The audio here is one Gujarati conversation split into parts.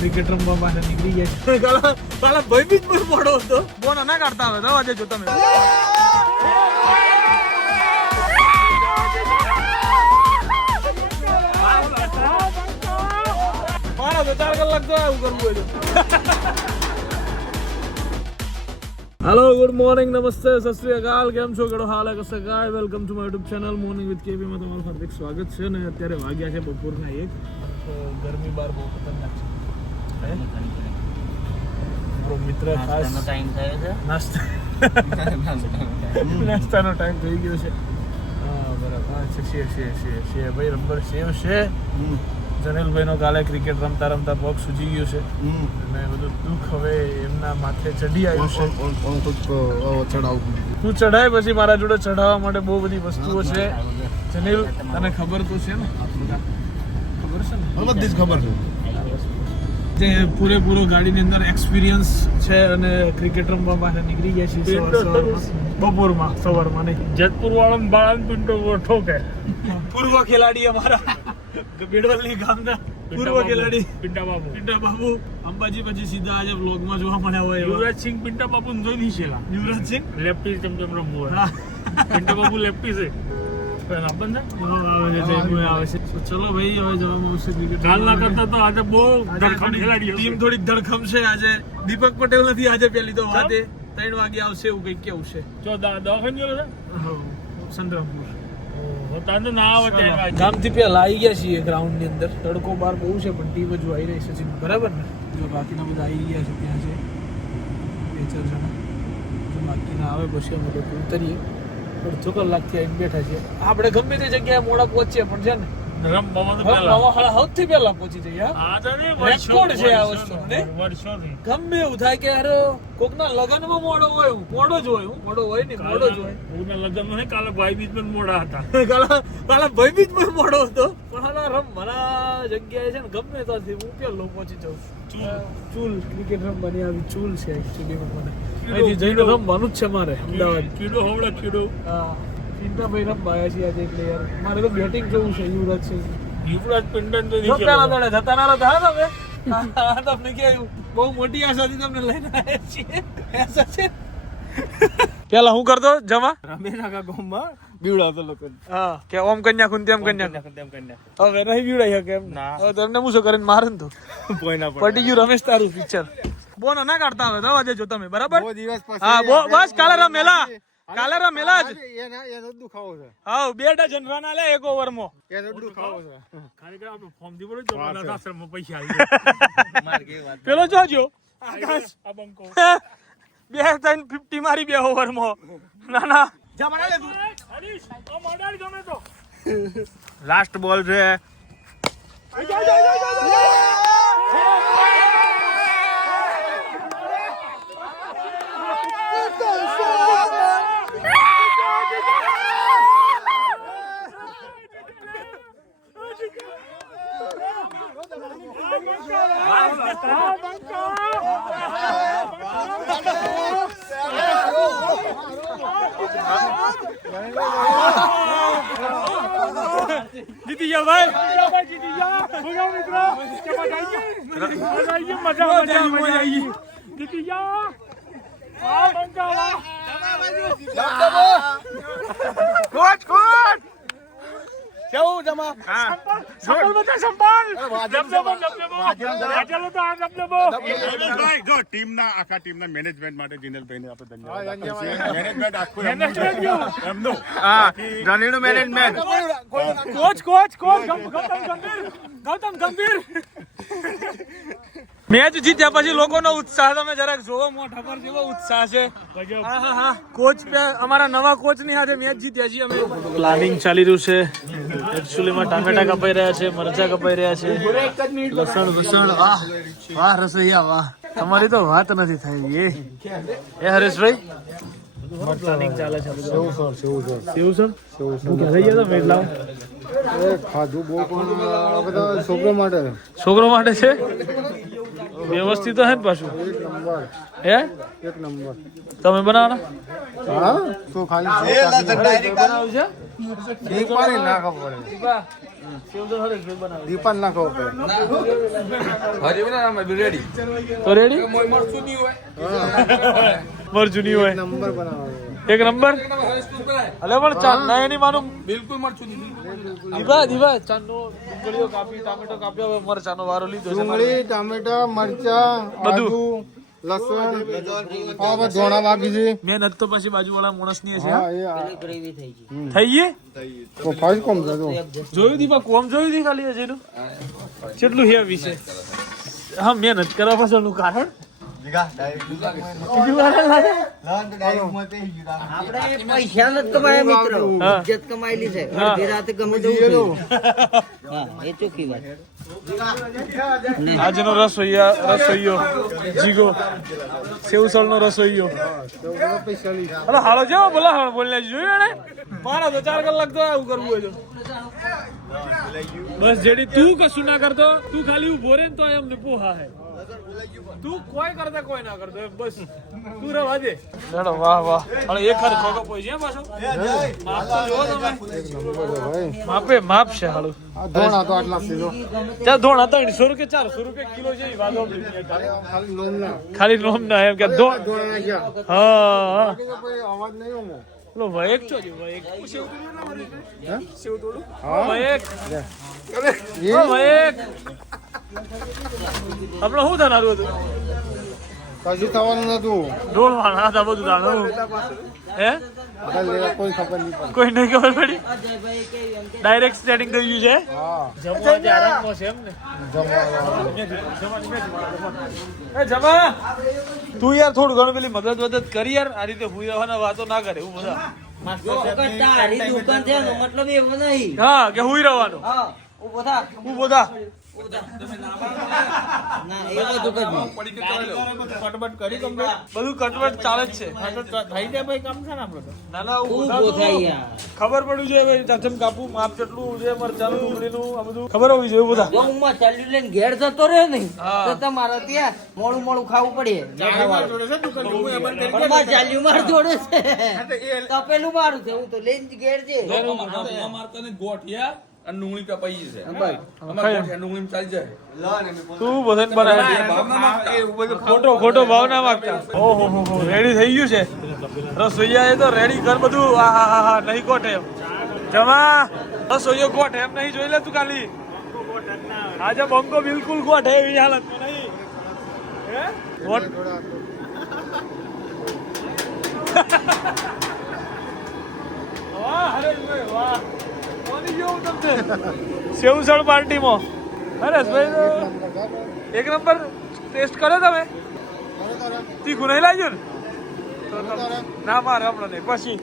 ક્રિકેટ રમવા માટે નીકળી છે કાલા કાલા ભયભીત પણ પડો હતો. બોનો ના કાઢતા હવે દવા દેજો તમે. ચાર કલાક તો આવું કરવું હોય હેલો ગુડ મોર્નિંગ નમસ્તે સત શ્રી અકાલ. કેમ છો? કેડો હાલ કસે કાય welcome to my YouTube channel morning with કેબીમાં તમારું હાર્દિક સ્વાગત છે. ને અત્યારે વાગ્યા છે બપોરના એક. ગરમી બાર બહુ ખતરનાક છે. મિત્ર ખાસ ટાઈમ થયો છે? નાસ્તા નાસ્તાનો ટાઈમ થઈ ગયો છે. ભાઈ રબર સેવ છે. જનેલભાઈનો કાલે ક્રિકેટ રમતા રમતા પગ સૂજી ગયો છે. અને બધું દુઃખ હવે એમના માથે ચડી આવ્યું છે. તું ચઢાય પછી મારા જોડે ચઢાવવા માટે બહુ બધી વસ્તુઓ છે. જનીલ તને ખબર તો છે ને? ખબર છે ને? બધી જ ખબર છે. જે પૂરેપૂરો ગાડીની અંદર એક્સપિરિયન્સ છે અને ક્રિકેટ રમવા માટે નીકળી ગયા છીએ બપોરમાં સવારમાં નહીં. જેતપુર વાળા બાળા પિન્ટો ઠોકે. પૂર્વ ખેલાડી અમારા. બેડવલની ગામના પૂર્વ ખેલાડી. પિન્ટા બાબુ. પિન્ટા બાબુ. અંબાજી પછી સીધા આજે વ્લોગમાં જોવા મળ્યા હોય યુવરાજ સિંહ પિન્ટા બાબુ જોઈ નહીં છેલા યુવરાજ સિંહ? લેફ્ટી તેમ રમવું હોય. હા. બાબુ લેફ્ટી છે. આપણને? આવે છે આવે છે. તો ચલો ભાઈ હવે જવામાં આવશે ક્રિકેટ કાલના કરતા તો આજે બહુ ધડખમ ખેલાડીઓ ટીમ થોડીક ધડખમ છે. આજે દીપક પટેલ નથી આજે પેલી તો વાતે. ત્રણ વાગે આવશે એવું કંઈક કેવું છે. જો દા- દવાખાને ગયેલો છે? હા, વાગે. ગામથી પેલા આવી ગયા છીએ ગ્રાઉન્ડની અંદર. તડકો બાર બહુ છે પણ ટીમ હજુ આવી રહી છે બરાબર ને? જો બાકીના બધા આવી ગયા છે ત્યાં છે. બે ચાર જણા. બાકીના આવે પછી અમે લોકો ઉતરીએ. અડધો કલાકથી આવીને બેઠા છીએ. આપણે ગમે તે જગ્યાએ મોડા પહોંચીએ પણ છે ને? સૌથી પહેલા પહોંચી જઈએ હા. આ તો નહીં, વર્ષો- રેકોર્ડ છે આ વસ્તુ, ગમે એવું થાય કે યાર કોકના લગ્નમાં મોડો હોય મોડો જ હોય મોડો હોય ને મોડો જ હોય. કાલે ભાઈ બીજ પણ મોડા હતા. કાલા કાલા ભયભીત પણ મોડો હતો. પણ હાલા રમ મારા જગ્યાએ છે ને ગમે ત્યાંથી હું પેલો પહોંચી જાઉં છું. ચૂલ. ક્રિકેટ રમવાની આવી ચૂલ છે એકચ્યુઅલી મને. અહીંથી જઈને રમવાનું જ છે મારે અમદાવાદ. કીડો હવડા કીડો. હા. ચિંતાભાઈ રમવા આવ્યા છીએ આજે એટલે યાર. મારે તો બેટિંગ જોવું છે યુવરાજ સિંહ યુવરાજ પિંડન તો જો નહીં પેલા ખેલો. જતા ના હતા તમે? તમને કેવું બહુ મોટી આશાથી તમને લઈને આવ્યા છીએ. એસા છે? પેલા હું કરતો? જમા? રમેશના ગામમાં બીવડાવતો લોકો. હા કે ઓમ કન્યા કુન તેમ કન્યા કુન. તેમ કરીને હવે નહીં બીવડાઈ શકે એમ. ના. તમને હું શું કરીને મારે ને તો. કોઈના પટી ગયું રમેશ તારું પિક્ચર. બોનો ના કાઢતા હવે જો દેજો તમે બરાબર? બહુ દિવસ પછી હા બો બસ કાલે રમેલા. કાલે રમેલા જ એના એનો દુખાવો છે હા બે ડઝન રન આલે એક ઓવરમાં એનો દુખાવો છે ખાલી આપણે ફોર્મથી બોલો તો મારા આશ્રમમાં પૈસા આવી ગયા. પેલો જોજો આકાશ આ બંકો બે ત્રણ ફિફ્ટી મારી બે ઓવરમાં ના ના હરીશ, આ મોઢાડ ગમે તો લાસ્ટ બોલ છે જીતી ગયા ભાઈ જીતી જા ભૂગા મિત્રો કે મજા આવી ગઈ મજા આવી ગઈ મજા મજા આવી ગઈ જીતી જા આ બંકા વાહ. કોચ કોચ કેવું જમા સંભાળ બધા સંભાળ જબજબો જબજબો તો આ જબજબો ભાઈ જો ટીમના આખા ટીમના મેનેજમેન્ટ માટે જીનલભાઈને આપણે ધન્યવાદ મેનેજમેન્ટ આખું મેનેજમેન્ટ એમનું એમનું હા ધોનીનું management coach coach coach Gautam Gambhir Gautam Gambhir match જીત્યા પછી લોકોનો ઉત્સાહ, તમે જરાક જોવો મોઢા પર જેવો ઉત્સાહ છે. કોચ અમારા નવા કોચની સાથે મેચ જીત્યા છીએ અમે. પ્લાનિંગ ચાલી રહ્યું છે. એકચ્યુઅલી માં ટામેટા કપાઈ રહ્યા છે, મરચા કપાઈ રહ્યા છે. લસણ લસણ, વાહ વાહ, રસોઈયા, વાહ. તમારી તો વાત નથી થઈ. એ હરેશભાઈ? પ્લાનિંગ ચાલે છે કેવું સર કેવું સર. કેવું સર? હું ક્યાં થઈ ગયા હતા મેટલા એ ખાધું બહુ પણ આ બધા છોકરો માટે. છોકરો માટે છે? વ્યવસ્થિત હે ને પાછું? એક નંબર. હે? એક નંબર. તમે બનાવવાના હા? તો ખાલી બનાવ્યું છે? દીપાને નાખવો પડે. દીપાન ના ખબર બનાવે દીપાને નાખવો રેડી તો રેડી મરચું નહીં હોય. નંબર બનાવો એક નંબર? અલે પણ ચાંદ ના એની માનું. બિલકુલ મરચું નહીં દીવા દીવા ચાંદનો ડુંગળીઓ કાપી ટામેટો કાપ્યો હવે મરચાનો વારો લીધો છે. ડુંગળી ટામેટા મરચા બધું. લસણ આ બધું ધોણા બાકી છે. મેં તો પછી બાજુવાળા માણસની હશે હા એ આ- થઈ ગઈ? તો ફાઈલ કોમ છે જોયું દીપા કોમ જોયું દી ખાલી હજી નું કેટલું હે છે? હા મહેનત કરવા પાછળનું કારણ? આપણે પૈસા નથી કમાયા મિત્રો. ઇજ્જત કમાયેલી છે. અડધી રાતે ગમે તેવું એ ચોખ્ખી વાત. આજનો રસોઈયા રસોઈયો જીગો. સેવસળનો રસોઈયો. અરે હાલો જેવો બોલા હાલો બોલને જોયું ને મારા તો ચાર કલાક તો આવું કરવું હોય બસ જેડી તું કશું ના કરતો તું ખાલી ઊભો રે તો એમને પોહા હે તું કોઈ કરતા કોઈ ના કરતો. બસ. તું રવા દે. લેડો વાહ વાહ. અને એક હાથ ખોખો પોઈ છે પાછો. માપ તો જોવો તમે. માપે માપ છે હાલો આ ધોણા તો આટલા સીધો. ત્યાં ધોણા ત્રણસો રૂપિયા 400 રૂપિયા કિલો છે વાદો. ખાલી લોમના. ખાલી ના એમ કે ધોણા. હા હા. અવાજ નહીં હોમો પેલો વયેક છો જો વયેક સેવ તોડું? હા વયેક એ ઓ વયેક આપણો શું થનારું હતું? કશું થવાનું નતું ઢોલવાના હતા બધું જાણું હે. કોઈ ખબર નહીં પડે. કોઈ નહીં ખબર પડી? ડાયરેક્ટ સ્ટેટિંગ થઈ ગયું છે? જમવા આરામમાં છે એમ ને? જમવા. એ જમા તું યાર થોડું ઘણું પેલી મદદ મદદ કરી યાર. આ રીતે હુઈ રહેવાના વાતો ના કરે એવું બધા. વખત તારી દુકાન છે એનો મતલબ એવો નહીં. હા કે હુઈ રહેવાનું હું. બધા હું બધા બધું. કજ નહીં. પડી કે ચાલે બધું કટવટ ચાલે જ છે. થઈ જાય ભાઈ કામ છે ને આપણે ના ના હું ઊભો બધા થાય તો યાર. ખબર પડવી જોઈએ ભાઈ ચચમ કાપું માપ કેટલું છે મરચાનું ડુંગળીનું આ બધું. ખબર હોવી જોઈએ બધા. જો હું ચાલ્યું લઈને ઘેર જતો રહ્યો નહીં તો તમારે ત્યાં મોડું મોડું ખાવું પડે. ચાલ્યું માર જોડે છે તપેલું મારું છે હું તો લઈને ઘેર છે ગોઠિયા અને ડુંગળી કપાઈ છે. અમારે ડુંગળી ચાલી જાય. તું બધાને બનાવી ખોટો ખોટો ભાવ ના માંગતા. ઓહો હો હો રેડી થઈ ગયું છે? રસોઈયા એ તો રેડી કર બધું. આ નહીં કોઠે એમ. જમા. રસોઈયો કોઠે એમ નહીં જોઈ લે તું ખાલી. આજે બંકો બિલકુલ કોઠે એવી હાલત નહીં. હે? વાહ. સેવસળ પાર્ટીમાં. હરેશભાઈ એક નંબર ટેસ્ટ કર્યો તમે? તીખું નહીં લાગ્યું ને? ના મારે હમણાં નહીં. પછી.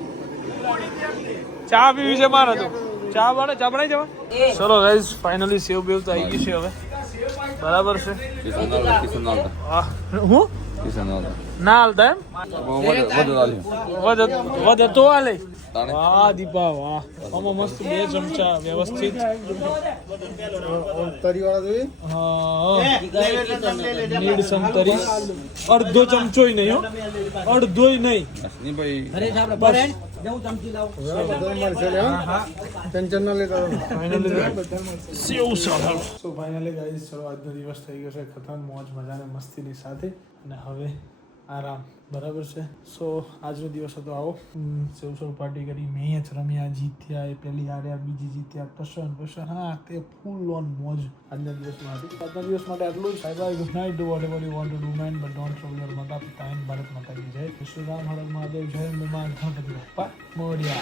ચા પીવી છે મારે તો. ચા બને ચા બનાવી જવા ચલો ગાઈઝ ફાઇનલી સેવ બેવ તો આવી ગઈ છે હવે. બરાબર છે? હા. ના હાલતા એમ? વધતો વધ તો વાહ દીપા વાહ આમાં મસ્ત બે ચમચા વ્યવસ્થિત તરી વાળા જોઈ હા નીડ સંતરી અડધો ચમચોય નહીં હો અડધોય નહીં ટેન્શન ભાઈ અરે સેવ બસ સો ફાઇનલી ગાઈસ ચલો આજનો દિવસ થઈ ગયો છે ખતમ મોજ મજાને મસ્તીની સાથે અને હવે આરામ, બરાબર છે? સો આજનો દિવસ હતો આવો. સેવ સેવ પાર્ટી કરી, મેચ રમ્યા, જીત્યા, એ પહેલી હાર્યા બીજી જીત્યા, પ્રસન્ન પ્રસન્ન. હા, તે ફૂલ ઓન મોજ. આજના દિવસ માટે. આજના દિવસ માટે આટલું જ. સાહેબ bye good night do whatever you want to do man but don't trouble your માતા પિતા એન્ડ ભારત માતા જય શ્રી રામ હર મહાદેવ જય મુમાન ગણપતિ મોર્યા